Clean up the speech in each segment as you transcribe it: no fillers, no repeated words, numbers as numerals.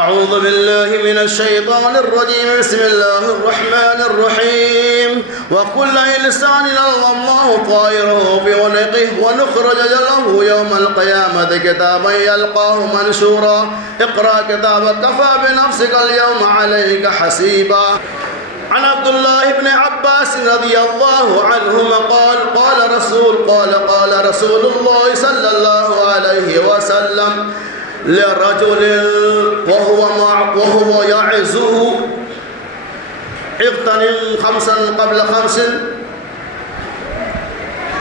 أعوذ بالله من الشيطان الرجيم بسم الله الرحمن الرحيم وكل إنسان ألزمناه طائره في عنقه ونخرج له يوم القيامة كتابا يلقاه منشورا اقرأ كتابك كفى بنفسك اليوم عليك حسيبا. عن عبد الله بن عباس رضي الله عنهما قال رسول الله صلى الله عليه وسلم لرجل وهو يعزه اغتنم 5 قبل 5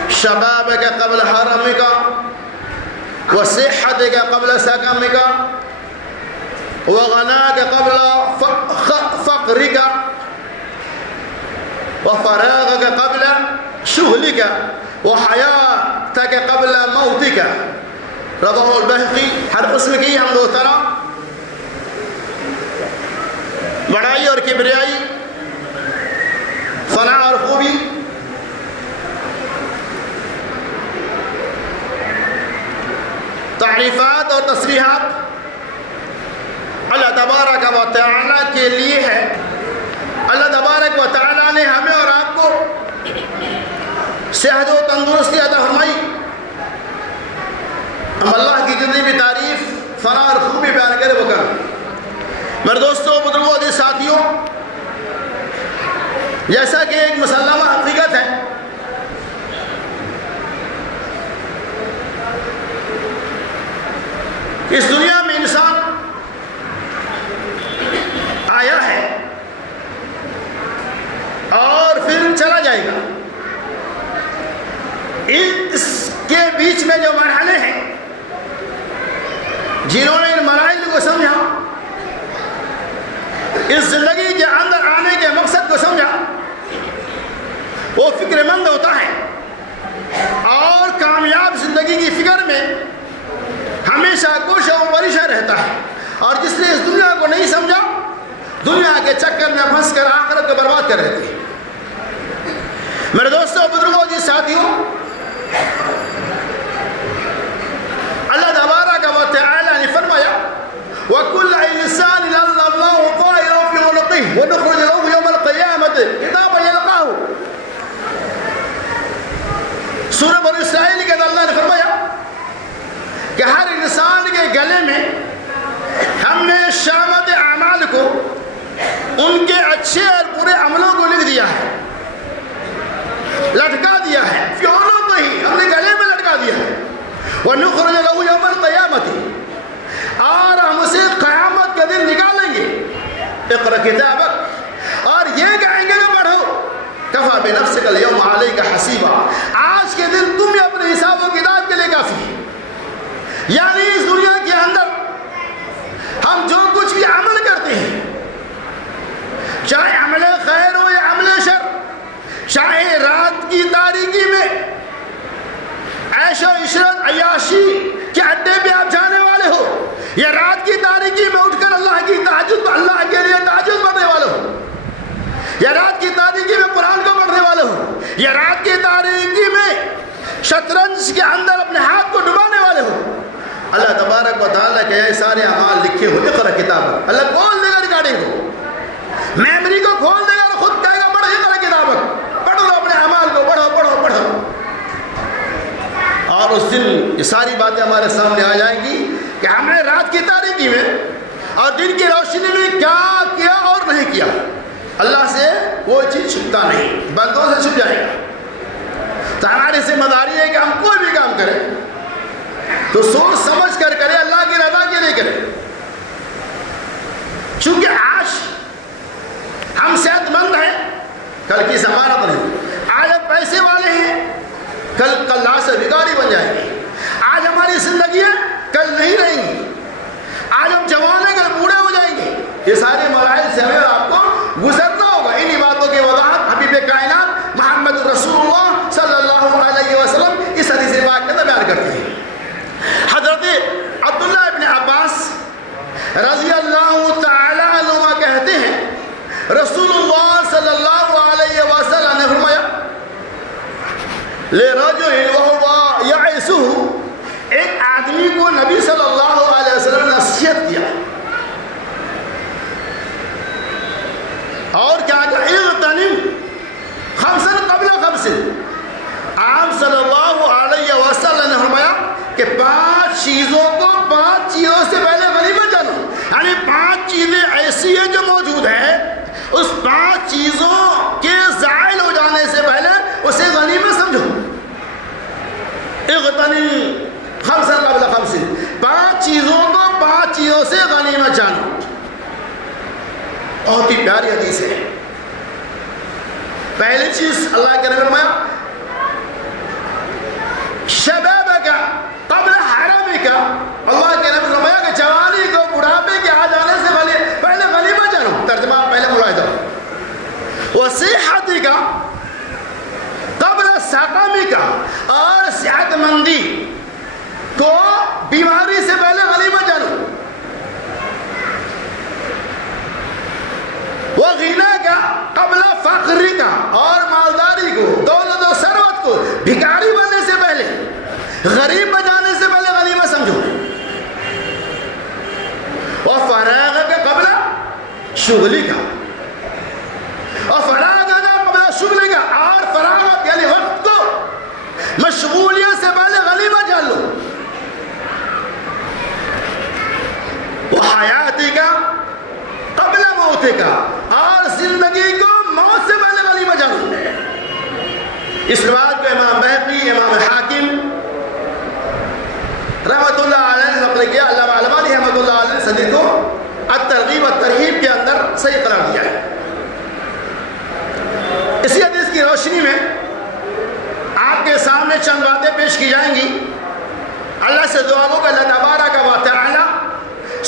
شبابك قبل حرمك وصحتك قبل سقمك وغناك قبل فقرك وفراغك قبل شغلك وحياتك قبل موتك. رواہ البحقی. ہر قسم کی حمد و ثنا، بڑائی اور کبریائی، ثنا اور خوبی تعریفات اور تصریحات اللہ تبارک و تعالیٰ کے لیے ہے. اللہ تبارک و تعالیٰ نے ہمیں اور آپ کو صحت و تندرستی عطا فرمائی. ہم اللہ کی جتنی بھی تعریف، ثنا اور خوبی بیان کرے وہ کریں. میرے دوستوں، بزرگوں اور ساتھیوں، جیسا کہ ایک مسلمہ حقیقت ہے اس دنیا میں انسان آیا ہے اور پھر چلا جائے گا. اس کے بیچ میں جو مرحلے ہیں، جنہوں نے ان مراحل کو سمجھا، اس زندگی کے اندر آنے کے مقصد کو سمجھا، وہ فکر مند ہوتا ہے اور کامیاب زندگی کی فکر میں ہمیشہ کوشاں و پریشاں رہتا ہے. اور جس نے اس دنیا کو نہیں سمجھا، دنیا کے چکر میں پھنس کر آخرت کو برباد کر رہتے ہیں. میرے دوستوں، بزرگوں جی ساتھیوں، اللہ تبارک و تعالی نے فرمایا وَكُلَّ إِنسَانٍ أَلْزَمْنَاهُ طَائِرَهُ فِي عُنُقِهِ وَنُخْرِجُ لَهُ يَوْمَ الْقِيَامَةِ كِتَابًا يَلْقَاهُ. سورہ بنی اسرائیل کے اندر اللہ نے فرمایا کہ ہر انسان کے گلے میں ہم نے شامت اعمال کو، ان کے اچھے اور برے عملوں کو لکھ دیا ہے، لٹکا دیا ہے. فی عنقہ، ہم نے گلے میں لٹکا دیا ہے. وَنُخْرِجُ لَهُ يَوْمَ الْقِيَامَةِ، اور ہم اسے قیامت کے دن نکالیں گے. اقرأ کتابک، اور یہ کہیں گے کہ پڑھو. کفیٰ بنفسک اليوم علیک حسیبا، آج کے دن تم ہی اپنے حساب و کتاب کے لیے کافی ہے. یعنی اس دنیا کے اندر ہم جو کچھ بھی عمل کرتے ہیں، چاہے عمل خیر ہو یا عمل شر، چاہے رات کی تاریکی میں عیش و عشرت عیاشی کے اڈے پہ آپ جانے والے ہو، یا رات کی تاریکی میں اٹھ کر اللہ کے لیے تہجد پڑھنے والے ہو، یا رات کی تاریکی میں قرآن کو پڑھنے والے ہو، یا رات کی تاریکی میں شطرنج کے اندر اپنے ہاتھ کو ڈبانے والے ہو، اللہ تبارک و تعالیٰ کے یہ سارے اعمال لکھے ہو. اقرأ کتابک، اللہ کھول دے گا ریکارڈنگ کو، میموری کو کھول دے گا اور خود کہے گا پڑھو. اقرأ کتابک، پڑھو اپنے اعمال کو، پڑھو پڑھو پڑھو. اور اس دن یہ ساری باتیں ہمارے سامنے آ جائیں گی کہ ہم نے رات کی تاریکی میں اور دن کی روشنی میں کیا کیا اور نہیں کیا. اللہ سے کوئی چیز چھپتا نہیں، بندوں سے چھپ جائے گا. تو ہماری ذمہ داری ہے کہ ہم کوئی بھی کام کریں تو سوچ سمجھ کر کریں، اللہ کی رضا کے لیے کریں. چونکہ آج ہم صحت مند ہیں، کل کی ضمانت نہیں. آج ہم پیسے والے ہیں، کل لا سے بھکاری بن جائیں گے. آج ہماری زندگی ہے، کل نہیں رہیں گی. آج ہم جوان ہیں، کل بوڑھے ہو جائیں گے. یہ سارے مراحل سے ہمیں اور آپ کو گزرنا ہوگا. انہی باتوں کی وضاحت حبیب کائنات محمد رسول اللہ صلی اللہ علیہ وسلم اس حدیث پاک کے اندر بیان کرتے ہیں. حضرت عبداللہ ابن عباس رضی اللہ تعالی عنہ کہتے ہیں رسول اللہ صلی اللہ علیہ وسلم نے فرمایا لِرَجُلٍ وَهُوَ يَعِسُهُ، ایک آدمی کو نبی صلی اللہ علیہ وسلم نے نصیحت کیا چیزوں سے غنیمت جانو. بہت ہی پیاری حدیث ہے. پہلی چیز اللہ کے نبی نے فرمایا شبابک قبل حرمک. اللہ کے نبی نے فرمایا کہ جوانی کو بڑھاپے کے آ جانے سے پہلے غنیمت جانو. ترجمہ پہلے ملاحظہ. وصحتک قبل سقمک, اور صحت مندی کو بیماری سے پہلے غنیمت جانو. وغناک قبل فقرک, اور مالداری کو, دولت و ثروت کو بھکاری بننے سے پہلے, غریب بنانے سے پہلے غنیمت سمجھو. وفراغک قبل شغلک, اور فراغک قبل شغلک, اور فراغت یعنی وقت کو مشغولیت سے پہلے غنیمت جان لو. وحیاتک قبل موتک, اور زندگی کو موت سے پہلے غنیمت جانو. اس روایت کو امام بہقی, امام حاکم رحمۃ اللہ علیہ نے نقل کیا. علامہ البانی رحمۃ اللہ علیہ نے حدیث کو الترغیب والترہیب کے اندر صحیح قرار دیا ہے. اسی حدیث کی روشنی میں آپ کے سامنے چند باتیں پیش کی جائیں گی. اللہ سے دعا ہو کہ اللہ تبارک و تعالی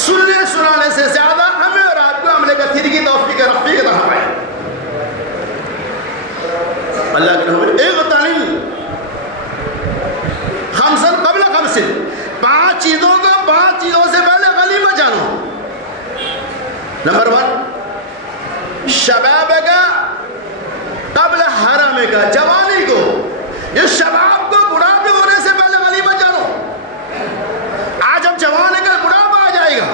سننے سنانے سے زیادہ ہمیں اور آپ کو عمل کثیر کی توفیق رفیق عطا فرمائے. اللہ کے نام اغتنم خمسا قبل خمس, 5 چیزوں کو 5 چیزوں سے پہلے غنیمت جانو. نمبر 1 شبابک قبل حرمک, جوانی کو, یہ شباب کو بڑھاپے ہونے سے پہلے غنیمت جانو. آج ہم جوان کا بڑھاپا آ جائے گا.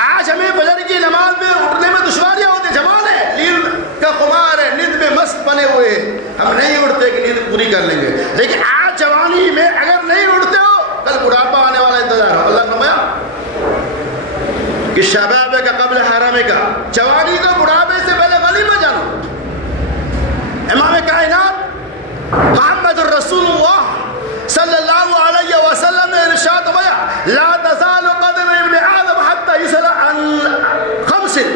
آج ہمیں فجر کی نماز میں اٹھنے میں دشواریاں ہوتی. جوان ہے, نیند کا خمار ہے, نیند میں مست بنے ہوئے, ہم نہیں اٹھتے کہ نیند پوری کر لیں گے. لیکن آج جوانی میں اگر نہیں اٹھتے ہو, کل بڑھاپا آنے والا انتظار ہو. اللہ نے فرمایا کہ شبابک قبل حرمک, جوانی کو بڑھاپے سے پہلے غنیمت جانو. امام کائنات محمد الرسول اللہ صلی اللہ علیہ وسلم نے ارشاد فرمایا لا تزال قدم ابن آدم حتی یسأل عن 5.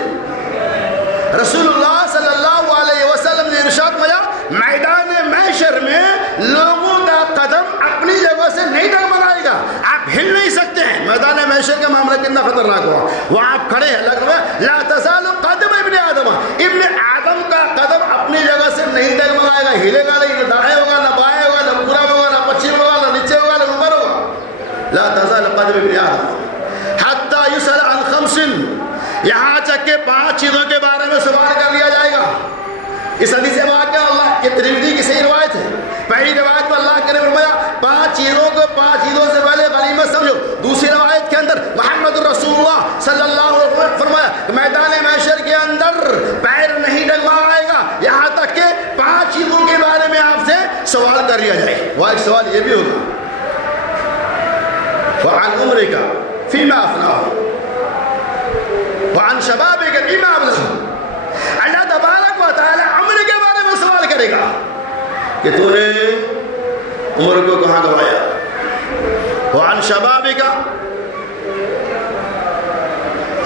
رسول اللہ صلی اللہ علیہ وسلم نے ارشاد فرمایا میدان محشر میں لوگوں کا قدم اپنی جگہ سے نہیں ڈگمگائے گا. آپ ہل نہیں سکتے ہیں. میدان محشر کا معاملہ کتنا خطرناک ہوا. وہاں آپ کھڑے ہیں. اللہ فرمایا لا تزال قدم ابن آدم, ابن آدم کا قدم اپنی جگہ سے نہیں ڈگمگائے گا, ہلے گا نہیں, نہ دائیں ہوگا, نہ بائیں ہوگا, نہ پورا ہوگا, نہ پچھم ہوگا, نہ نیچے ہوگا, نہ اوپر ہوگا. لا تزال قدم ابن آدم حتی یسأل عن 5, یہاں تک کہ 5 چیزوں کے بارے میں سوال کر لیا جائے گا. اس حدیث واقعہ اللہ یہ ترمذی کی صحیح روایت ہے. پہلی روایت میں اللہ کے نبی نے فرمایا 5 چیزوں کو 5 چیزوں سے پہلے غنیمت سمجھو. دوسری روایت کے اندر محمد الرسول اللہ صلی اللہ علیہ وسلم فرمایا کہ میدان محشر کے اندر پیر نہیں ڈگمگائے گا یہاں تک کہ 5 چیزوں کے بارے میں آپ سے سوال کر لیا جائے. وہ ایک سوال یہ بھی ہوگا وعن عمرک فیما افناہ وعن شبابک فیما ابلغ. اللہ تبارک و تعالی عمر کے بارے میں سوال کرے گا کہ تو نے عمر کو کہاں گوایا. وعن شبابک,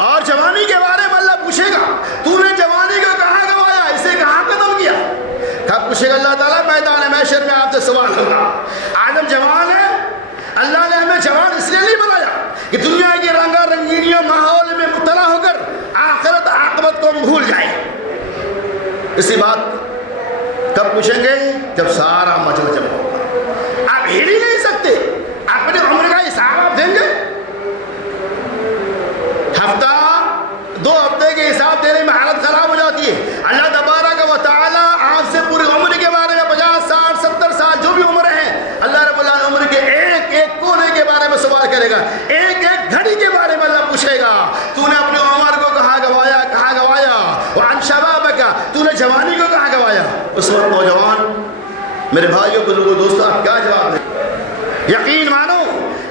اور جوانی کے بارے میں اللہ پوچھے گا تو نے جوانی کو کہاں گوایا, اسے کہاں ختم کیا. کب پوچھے گا اللہ تعالیٰ میدان محشر میں آپ سے سوال ہوگا. آج ہم جوان ہیں, اللہ نے ہمیں جوان اس لیے نہیں بنایا کہ دنیا کی رنگا رنگینیوں ماحول میں مبتلا ہو کر آخرت عاقبت کو بھول جائے. اسی بات کب پوچھیں گے جب سارا مجمع جمع ہوگا. آپ ہل ہی نہیں سکتے, اپنی عمر کا حساب آپ دیں گے. ہفتہ 2 ہفتے کے حساب دینے میں حالت خراب ہو جاتی ہے. اللہ تبارک و تعالی آپ سے پوری عمر کے بارے میں 50 60 70 سال جو بھی عمر ہے, اللہ رب العالمین عمر کے ایک ایک کونے کے بارے میں سوال کرے گا. ایک ایک گھڑی کے بارے میں اللہ پوچھے گا تو نے اپنی عمر کو کہاں گوایا, کہاں گوایا. وعن شبابک, تو نے جوانی کو کہاں گوایا. اس وقت نوجوان میرے بھائیوں بزرگوں دوستوں آپ کیا جواب دیں. یقین مانو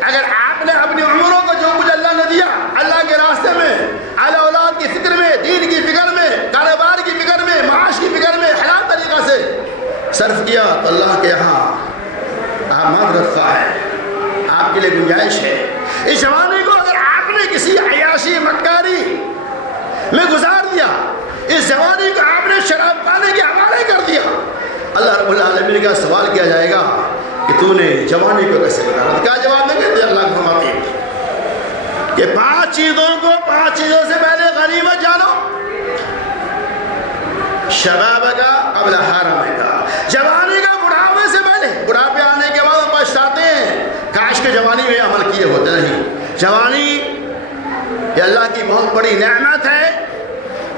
اگر آپ نے اپنی عمروں کو جو کچھ اللہ نے دیا اللہ کے راستے میں, اہل اولاد کی فکر میں, دین کی فکر میں, کاروبار کی فکر میں, معاش کی فکر میں حلال طریقہ سے صرف کیا تو اللہ کے یہاں آپ معذرت خواہ ہے, آپ کے لیے گنجائش ہے. اس جوانی کو اگر آپ نے کسی عیاشی عیاشی مکاری میں گزار دیا، اس جوانی کو آپ نے شراب پانے کے حوالے کر دیا، اللہ رب العالمین کا سوال کیا جائے گا کہ تو نے جوانی کو کیسے گزارا؟ کیا جواب دیں گے؟ اللہ فرماتے ہیں کہ 5 چیزوں سے پہلے غنیمت جانو، شباب کا قبل حرم کا، جوانی کا بڑھاپے سے پہلے، بڑھاپے آنے کے بعد ہم پچھتاتے ہیں کاش کے جوانی میں عمل کیے ہوتے نہیں۔ جوانی یہ اللہ کی بہت بڑی نعمت ہے،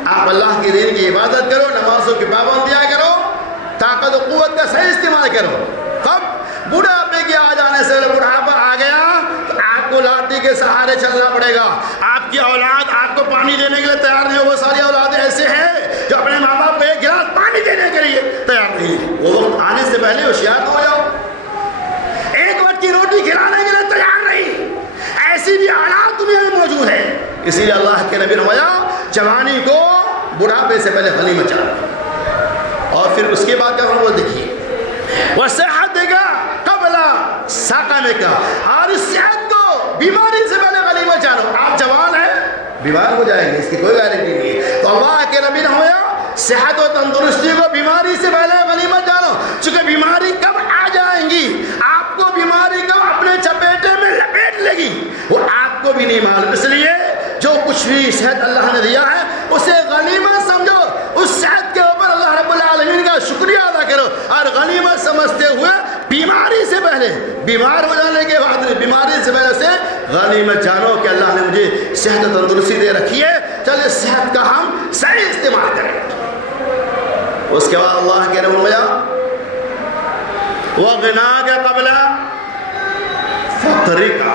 آپ اللہ کے دین کی عبادت کرو، نمازوں کی پابندیاں کرو، طاقت و قوت کا صحیح استعمال کرو۔ کب بڑھاپے کے آ جانے سے بڑھاپا آ گیا تو آپ کو لاٹھی کے سہارے چلنا پڑے گا، آپ کی اولاد آپ کو پانی دینے کے لیے تیار نہیں ہو۔ وہ ساری اولادیں ایسے ہیں جو اپنے ماں باپ کو 1 گلاس پانی دینے کے لیے تیار نہیں ہے۔ وہ وقت آنے سے پہلے ہوشیار ہو جاؤ، 1 وقت کی روٹی کھلانے کے لیے تیار نہیں، ایسی بھی حالات دنیا میں موجود ہے۔ اسی لیے اللہ کے نبی نے فرمایا جوانی کو بڑھاپے سے پہلے غنیمت جانو، اور پھر اس کے بعد کیا وہ دیکھیے وصحت کا قبل سقم کا، اور اس صحت کو بیماری سے پہلے غنیمت جانو۔ آپ جوان ہیں، بیمار ہو جائیں گے، اس کی کوئی گارنٹی نہیں ہے، تو اللہ کے نبی نے فرمایا صحت و تندرستی کو بیماری سے پہلے غنیمت جانو، چونکہ بیماری کب آ جائیں گی، آپ کو بیماری کب اپنے چپیٹے میں لپیٹ لے گی وہ آپ کو بھی نہیں معلوم۔ اس لیے جو کچھ بھی صحت اللہ نے دیا ہے اسے غنیمت سمجھو، اس صحت کے اوپر اللہ رب العالمین کا شکریہ ادا کرو، اور غنیمت سمجھتے ہوئے بیماری سے پہلے، بیمار ہو جانے کے بعد نہیں، بیماری سے پہلے سے غنیمت جانو کہ اللہ نے مجھے صحت و تندرستی دے رکھی ہے، چلے صحت کا ہم صحیح استعمال کریں۔ اس کے بعد اللہ کے نبی نے وغنا کے قبل فقر کا،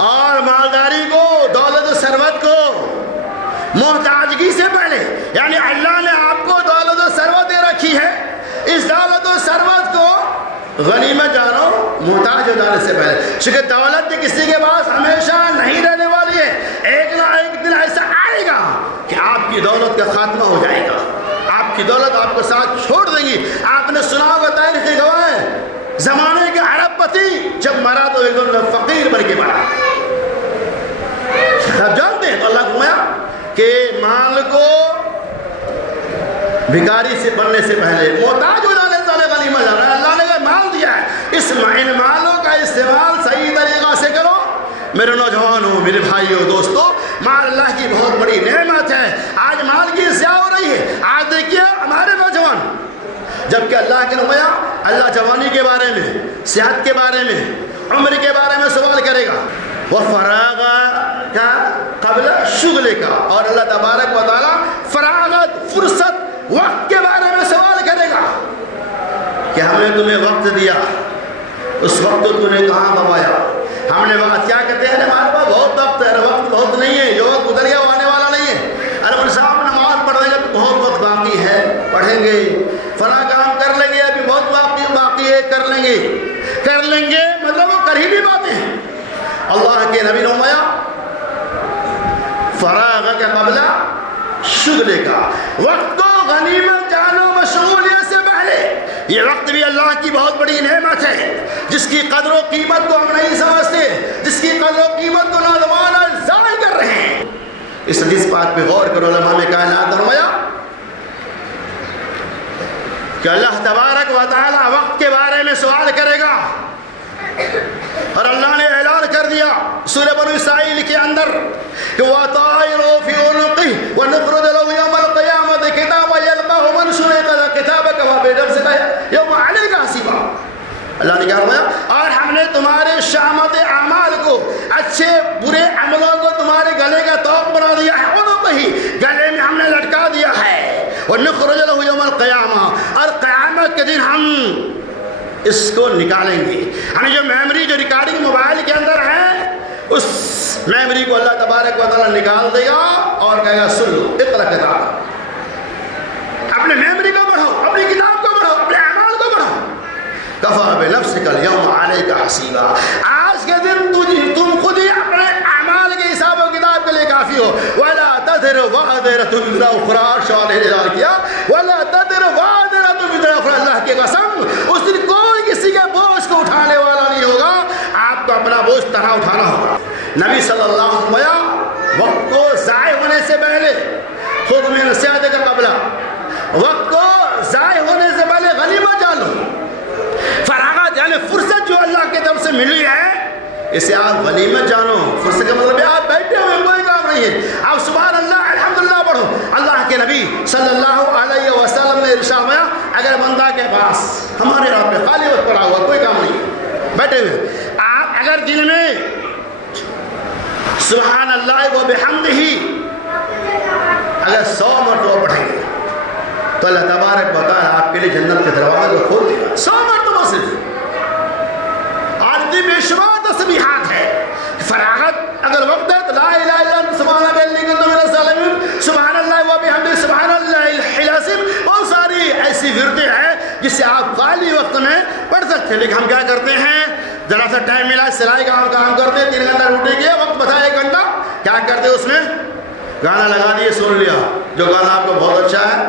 اور مالداری کو، دولت و ثروت کو محتاجگی سے پہلے، یعنی اللہ نے آپ کو دولت و ثروت دے رکھی ہے، اس دولت و ثروت کو غنیمت جانو محتاج ہو جانے سے پہلے، چونکہ دولت کسی کے پاس ہمیشہ نہیں رہنے والی ہے، ایک نہ ایک دن ایسا آئے گا کہ آپ کی دولت کا خاتمہ ہو جائے گا، آپ کی دولت آپ کو ساتھ چھوڑ دیں گی۔ آپ نے سنا ہوگا تاریخ کے گواہ زمانے کے عرب پتی جب مرا تو ایک دم فقیر بن کے مرا، آپ جانتے ہیں، تو اللہ کو کہ مال کو بھکاری سے بننے سے پہلے محتاج ہو جانے سے غنیمت جانا ہے۔ اللہ نے مال دیا ہے، ان مالوں کا استعمال صحیح طریقہ سے کرو۔ میرے نوجوانوں، میرے بھائیوں، دوستوں، مال اللہ کی بہت بڑی نعمت ہے۔ آج مال کی ضیاع ہو رہی ہے۔ آج دیکھیے ہمارے نوجوان، جبکہ اللہ کے نمایا اللہ جوانی کے بارے میں، صحت کے بارے میں، عمر کے بارے میں سوال کرے گا، وہ فراغ کا قبل شغل کا، اور اللہ تبارک و تعالیٰ فراغت، فرصت، وقت کے بارے میں سوال کرے گا کہ ہم نے تمہیں وقت دیا، اس وقت تو تم نے کہاں گوایا؟ ہم نے بات کیا کہتے ہیں ہمارے پاس بہت وقت ہے، وقت بہت نہیں ہے، جو وقت گزر گیا وہ آنے والا نہیں ہے۔ ارے صاحب نماز پڑھنے کا بہت وقت باقی ہے، پڑھیں گے، فلاں کام کر لیں گے، ابھی بہت باقی ہے، کر لیں گے مطلب وہ کر ہی بھی باتیں ہیں۔ اللہ کے نبی نے فرمایا فراغ کا قبل شغل کا، وقت کو غنیمت جانو مشغولیت سے پہلے۔ یہ وقت بھی اللہ کی بہت بڑی نعمت ہے، جس کی قدر و قیمت کو ہم نہیں سمجھتے، جس کی قدر و قیمت کو نوجوان ضائع کر رہے ہیں۔ اس حدیث بات پہ غور کرو۔ علماء نے کائنات فرمایا کہ اللہ تبارک و تعالی وقت کے بارے میں سوال کرے گا، اور اللہ نے اعلان کر دیا سورہ بنو اسرائیل کے اندر کہ وَطَائِرُ فِي عُنُقِهِ وَنُخْرِجُ لَهُ يَوْمَ الْقِيَامَةِ كِتَابًا يَلْقَاهُ مَنشُورًا اقْرَأْ كِتَابَكَ كَفَىٰ بِنَفْسِكَ الْيَوْمَ عَلَيْكَ حَسِيبًا۔ اللہ نے کیا فرمایا؟ اور ہم نے تمہارے شامت اعمال کو، اچھے برے عملوں کو تمہارے گلے کا توق بنا دیا ہے، عُنُقِهِ، گلے میں ہم نے لٹکا دیا ہے، وَنُخْرِجُ لَهُ يَوْمَ الْقِيَامَةِ، اور قیامت کے دن ہم اس کو نکالیں گے۔ ہمیں جو میموری، جو ریکارڈنگ موبائل کے اندر ہے، اس میموری کو اللہ تبارک و تعالیٰ نکال دے گا اور کہے گا سن لو، اقرأ کتاب، اپنے میموری کو بڑھاؤ، اپنی کتاب کو بڑھاؤ، اپنے اعمال کو بڑھاؤ۔ کفیٰ بنفسک اليوم علیک حسیبا، آج کے دن تم خود ہی اپنے اعمال کے حساب و کتاب کے لیے کافی ہو۔ ولا تذر وازرۃ وزر اخری، شاہ نے اعلان کیا ولا تذر وازرۃ وزر اخری، اللہ کی قسم اس دن کوئی کسی کے بوجھ کو اٹھانے والا نہیں ہوگا، آپ کو اپنا بوجھ طرح اٹھانا ہوگا۔ نبی صلی اللہ علیہ وسلم وقت خود میں نصیحت کا قبلہ، وقت کو ضائع ہونے سے پہلے غنیمت جان لو. فراغت یعنی فرصت جو اللہ کی طرف سے ملی ہے اسے آپ غنیمت جانو. فرصت کا مطلب ہے آپ بیٹھے ہوئے کوئی کام نہیں ہے، آپ سبحان اللہ الحمدللہ پڑھو. اللہ کے نبی صلی اللہ علیہ وسلم نے ارشاد فرمایا اگر بندہ کے پاس ہمارے رات میں خالی وقت پڑا ہوا کوئی کام نہیں بیٹھے ہوئے، آپ اگر دن میں سبحان اللہ و بحمدہ اگر 100 مرتبہ پڑھیں گے تو اللہ تبارک و تعالیٰ آپ کے لیے جنت کے دروازے کو کھول دے گا. 100 مرتبہ صرف. عادی بے شمار تسبیحات ہے. فراغت اگر وقت ہے تو لا الہ الا انت سبحانک انی کنت من الظالمین، سبحان اللہ و بحمدہ سبحان اللہ العظیم. بہت ساری ایسی وردیں ہیں جس سے آپ خالی وقت میں پڑھ سکتے ہیں. لیکن ہم کیا کرتے ہیں، ذرا سا ٹائم ملا سلائی کا ہم کام کرتے ہیں، 3 گھنٹہ روٹی کیا وقت بتایا 1 گھنٹہ کیا کرتے ہیں، اس میں گانا لگا دیے سن لیا. جو گانا آپ کو بہت اچھا ہے،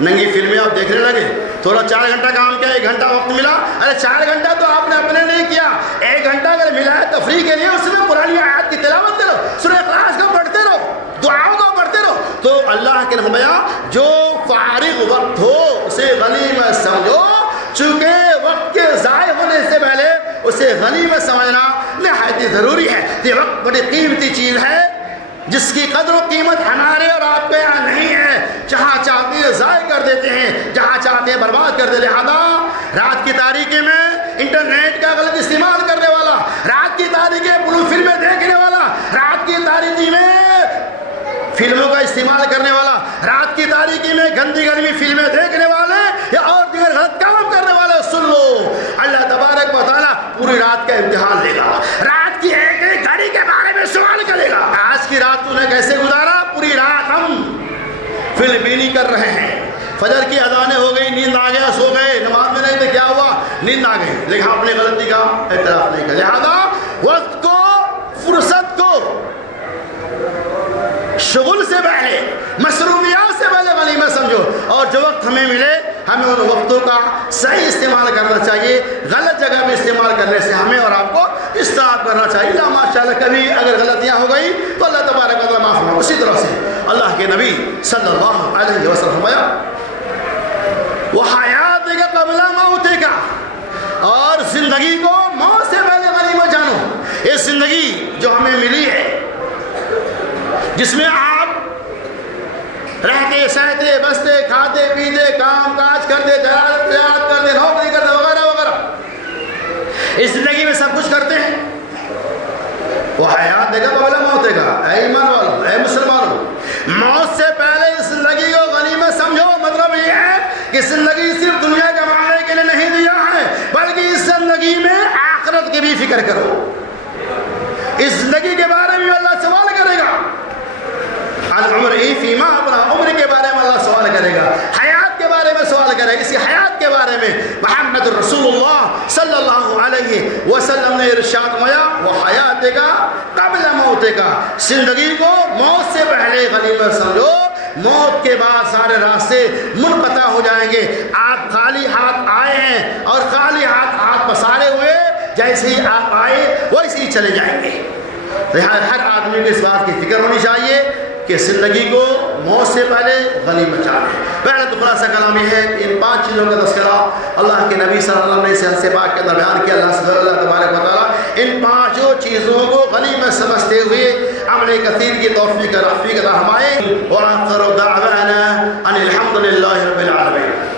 ننگی فلمیں آپ دیکھنے لگے، تھوڑا 4 گھنٹہ کام کیا 1 گھنٹہ وقت ملا. ارے 4 گھنٹہ تو آپ نے اپنے نہیں کیا، 1 گھنٹہ اگر ملا ہے تفریح کے لیے اس میں قرآن آیات کی تلاوت کرو، سورہ اخلاص کو پڑھتے رہو، دعاؤں کو پڑھتے رہو. تو اللہ کے نمایا جو فارغ وقت ہو اسے غنیمت سمجھو، چونکہ وقت کے ضائع ہونے سے پہلے اسے غنیمت سمجھنا نہایت ضروری ہے. یہ وقت بڑی قیمتی چیز ہے جس کی قدر و قیمت ہمارے اور آپ کے یہاں نہیں ہے. جہاں چاہتے ہیں ضائع کر دیتے ہیں، جہاں چاہتے ہیں برباد کر دیتے ہیں. لہذا رات کی تاریکی میں انٹرنیٹ کا غلط استعمال کرنے والا، رات کی تاریکی میں بلو فلمیں دیکھنے والا، رات کی تاریکی میں فلموں کا استعمال کرنے والا، رات کی تاریکی میں گندی گندی فلمیں دیکھنے والے یا اور دیگر غلط کام کرنے والے، سن لو اللہ تبارک و تعالیٰ پوری رات کا امتحان لے گا. رات کی ایک ایک گھڑی کے بارے میں سوال کرے گا. آج کی رات تو نے کیسے گزارا؟ پوری رات ہم فلم بینی کر رہے ہیں، فجر کی اذانیں ہو گئی، نیند آ گیا، سو گئے، نماز میں نہیں تھے، کیا ہوا؟ نیند آ گئی، لیکن ہم اپنی غلطی کا اعتراف نہیں کر. لہذا وقت کو، فرصت کو شغل سے پہلے، مصروفیات سے پہلے غنیمت سمجھو. اور جو وقت ہمیں ملے ہمیں ان وقتوں کا صحیح استعمال کرنا چاہیے. غلط جگہ میں استعمال کرنے سے ہمیں اور آپ کو استعاب کرنا چاہیے. لا ماشاءاللہ کبھی اگر غلطیاں ہو گئی تو اللہ تبارک و تعالیٰ معاف فرمائے. اسی طرح سے اللہ کے نبی صلی اللہ علیہ وسلم فرمایا وحیاتک قبل موتک، اور زندگی کو موت سے پہلے غنیمت جانو. یہ زندگی جو ہمیں ملی ہے جس میں آپ رہتے سہتے بستے کھاتے پیتے کام کاج کرتے تجارت کرتے نوکری کرتے وغیرہ وغیرہ، اس زندگی میں سب کچھ کرتے ہیں. وہ حیات دے گا قبل موت دے گا. اے ایمان والوں، اے مسلمانوں، موت سے پہلے اس زندگی کو غنیمت سمجھو. مطلب یہ ہے کہ زندگی صرف دنیا کمانے کے لیے نہیں دیا ہے، بلکہ اس زندگی میں آخرت کی بھی فکر کرو. اس زندگی کے بارے میں اللہ سوال کرے گا. العمر فیما، اپنا عمر کے بارے میں اللہ سوال کرے گا، حیات کے بارے میں سوال کرے گا. اسی حیات کے بارے میں محمد رسول اللہ صلی اللہ علیہ وسلم نے ارشاد فرمایا وہ حیات کا قبل موت کا، زندگی کو موت سے پہلے غنیمت سمجھو. موت کے بعد سارے راستے منقطع ہو جائیں گے. آپ خالی ہاتھ آئے ہیں اور خالی ہاتھ پسارے ہوئے جیسے ہی آپ آئے ویسے ہی چلے جائیں گے. ہر آدمی کو اس بات کی فکر ہونی چاہیے کہ زندگی کو موت سے پہلے غنیمت جانے. پہلے تو خلاصہ کلام یہ ہے کہ ان 5 چیزوں کا تذکرہ اللہ کے نبی صلی اللہ علیہ وسلم نے صحت سے پاک کے اندر بیان کیا. اللہ تبارک و تعالیٰ ان 5 چیزوں کو غنیمت سمجھتے ہوئے عمل کثیر کی توفیق عطا فرمائے. وآخر دعوانا ان الحمد للہ رب العالمین.